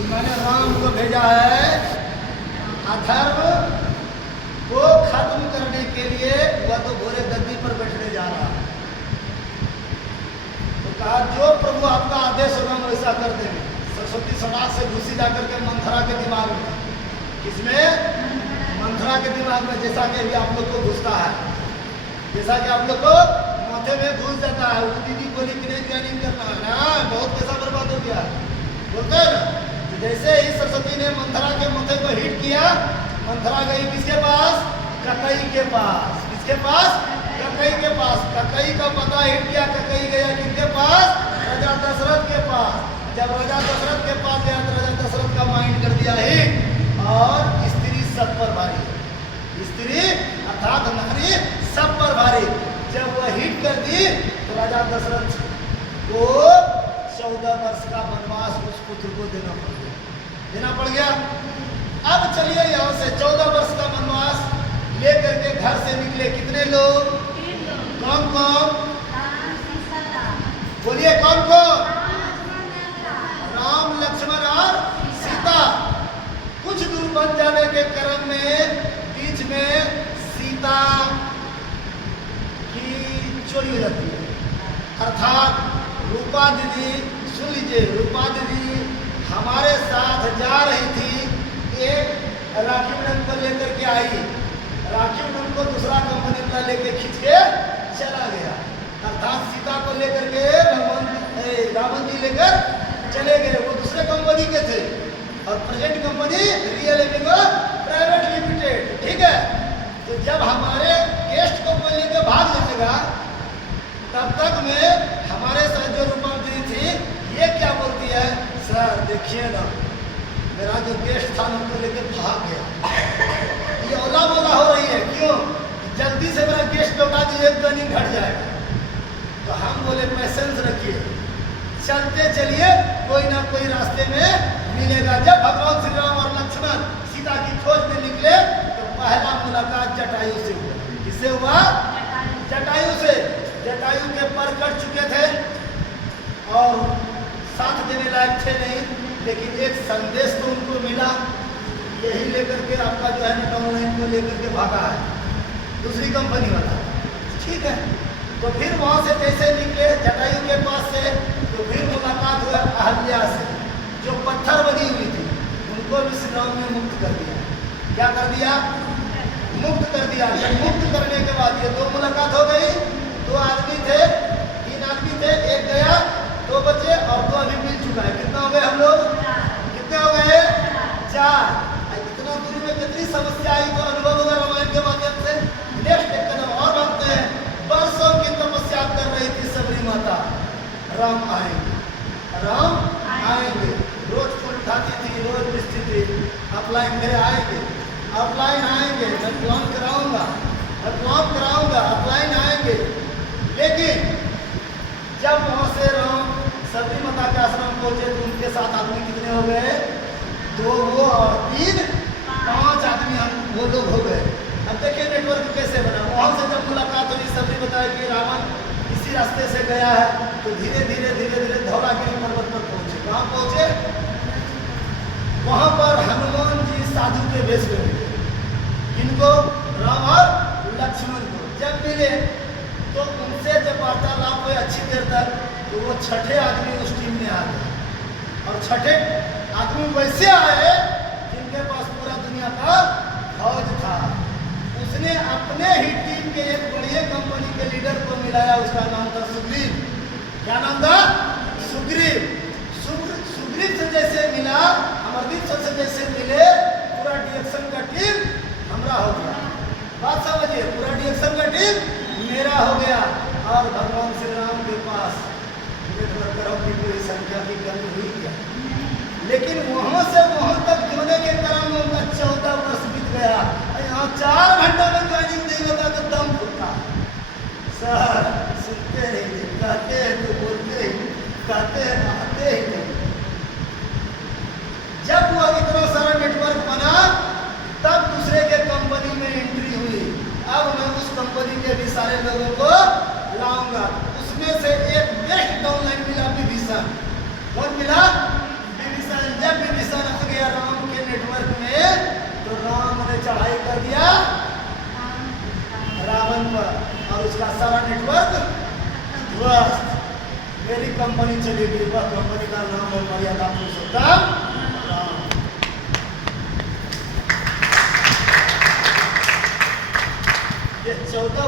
कि मैंने राम को भेजा है अधर्म को खत्म करने के लिए। वह तो घोड़े गद्दी पर बैठने जा रहा है। तो कहा जो प्रभु आपका आदेश होगा हम वैसा कर देंगे। सरस्वती सटाक से घुसी जाकर के मंथरा के दिमाग में, किसमें? मंथरा के दिमाग में, जैसा कि अभी आप लोग को घुसता है, जैसा कि आप लोग को माथे में घुस जाता है। वो दीदी बोली कि नहीं ट्रेनिंग करना है ना, बहुत पैसा बर्बाद हो गया, बोलते हैं ना। तो जैसे ही सरस्वती ने मंथरा के माथे को हिट किया, मंथरा गई किसके पास? ककई के पास। किसके पास? ककई के पास। ककई का पता हिट किया, ककई गया किसके पास? राजा दशरथ के पास। जब राजा दशरथ के पास गया तो राजा दशरथ का माइंड कर दिया हिट, और स्त्री सब पर भारी। स्त्री अर्थात नारी सब पर भारी। जब वह हिट कर दी तो राजा दशरथ को 14 वर्ष का वनवास उस पुत्र को देना पड़ गया। अब चलिए यहाँ से 14 वर्ष का वनवास लेकर के घर से निकले कितने लोग? कौन कौन? बोलिए कौन कौन? राम, लक्ष्मण और सीता। कुछ दूर बन जाने के क्रम में बीच में सीता की चोरी हो जाती है। अर्थात रूपा दीदी, सुन लीजिए, रूपा दीदी हमारे साथ जा रही थी, एक राखी बंधन को लेकर के आई। राखी बंधन को दूसरा कंपनी वाला लेके खींच के चला गया। अर्थात सीता को लेकर के रावण जी लेकर चले गए। वो दूसरे कंपनी के थे और present company real private limited, ठीक है। तो जब हमारे गेस्ट को कोई लेकर भाग जाएगा, तब तक में हमारे साथ जो रूपा दीदी थी, ये क्या बोलती है? सर देखिए ना, मेरा जो गेस्ट था उनको लेकर भाग गया। ये ओला बोला हो रही है, क्यों? जल्दी से मेरा गेस्ट लौटा दीजिए, ट्रेनिंग घट जाएगा। तो हम बोले पैसेंस रखिए, चलते चलिए, कोई ना कोई रास्ते में मिलेगा। जब भगवान श्री राम और लक्ष्मण सीता की खोज में निकले तो पहला मुलाकात जटायु से हुआ। किससे हुआ? जटायु से। जटायु के पर कट चुके थे और साथ देने लायक थे नहीं, लेकिन एक संदेश तो उनको मिला। यही लेकर के आपका जो है ना डाउनलाइन को लेकर के भागा है दूसरी कंपनी वाला, ठीक है। तो फिर वहाँ से कैसे निकले जटायु के पास से? तो फिर मुलाकात हुआ अहल्या से, जो पत्थर बनी हुई थी, उनको भी श्री राम ने मुक्त कर दिया। क्या कर दिया? मुक्त कर दिया। जब मुक्त करने के बाद ये दो मुलाकात हो गई। 2 आदमी थे, 3 आदमी थे, एक गया, 2 बचे और 2 अभी मिल चुका है। कितना हो गए हम लोग? कितने हो गए? 4। इतना दूरी में कितनी समस्या आई, तो अनुभव होगा रामायण के माध्यम से। नेक्स्ट एक कदम और बढ़ते हैं। वर्षों की तपस्या कर रही थी सबरी माता, राम आएंगे, राम आएंगे। रोज फूल उठाती थी, रोज बिस्ती थी, अपलाइन मेरे आएंगे, अपलाइन आएंगे, मैं प्लान कराऊंगा, मैं प्लान कराऊंगा, अपलाइन आएंगे। लेकिन जब वहाँ से राम सबरी माता के आश्रम पहुंचे तो उनके साथ आदमी कितने हो गए? 2 वो और 3, 5 आदमी हम वो लोग हो गए। अब देखिए नेटवर्क कैसे बना। वहाँ से जब मुलाकात हुई, सबने बताया कि रावण इसी रास्ते से गया है, तो धीरे धीरे धौलागिरी पर्वत पर पहुंचे। कहाँ पहुंचे? वहाँ पर हनुमान जी साधु के वेश में मिले। किनको? राम और लक्ष्मण को जब मिले तो उनसे जब वार्तालाप हुई अच्छी देर तक, तो वो 6ठे आदमी उस टीम में आ गए। और 6ठे आदमी वैसे आए जिनके पास पूरा दुनिया का फौज था। उसने अपने ही टीम के एक बड़ी कंपनी के लीडर को मिलाया, उसका नाम था सुग्रीव। क्या नाम था? सुग्रीव। सुग्रीव से जैसे मिला, अमरदीप सर से जैसे मिले, पूरा डिएक्शन का टीम हमारा हो गया। बात समझिए, पूरा डिएक्शन का टीम मेरा हो गया। और भगवान श्री राम के पास की कोई संख्या की कमी हुई क्या? लेकिन वहाँ से वहाँ तक जुड़ने के क्रम में उनका 14 वर्ष बीत गया। यहाँ 4 घंटा में ज्वाइनिंग नहीं होता तो दम फूटता। सर सुनते नहीं, कहते हैं तो बोलते ही, कहते हैं तो आते ही नहीं। जब वो इतना सारा नेटवर्क बना, तब दूसरे के कंपनी में एंट्री हुई। अब मैं उस कंपनी के भी सारे लोगों को लाऊंगा। उसमें से एक बेस्ट डाउनलाइन मिला विभीषण। कौन मिला? विभीषण। जब विभीषण दाम पर और उसका सारा नेटवर्क ध्वस्त। मेरी कंपनी चलेगी, वह कंपनी का नाम है मर्यादा पुरुषोत्तम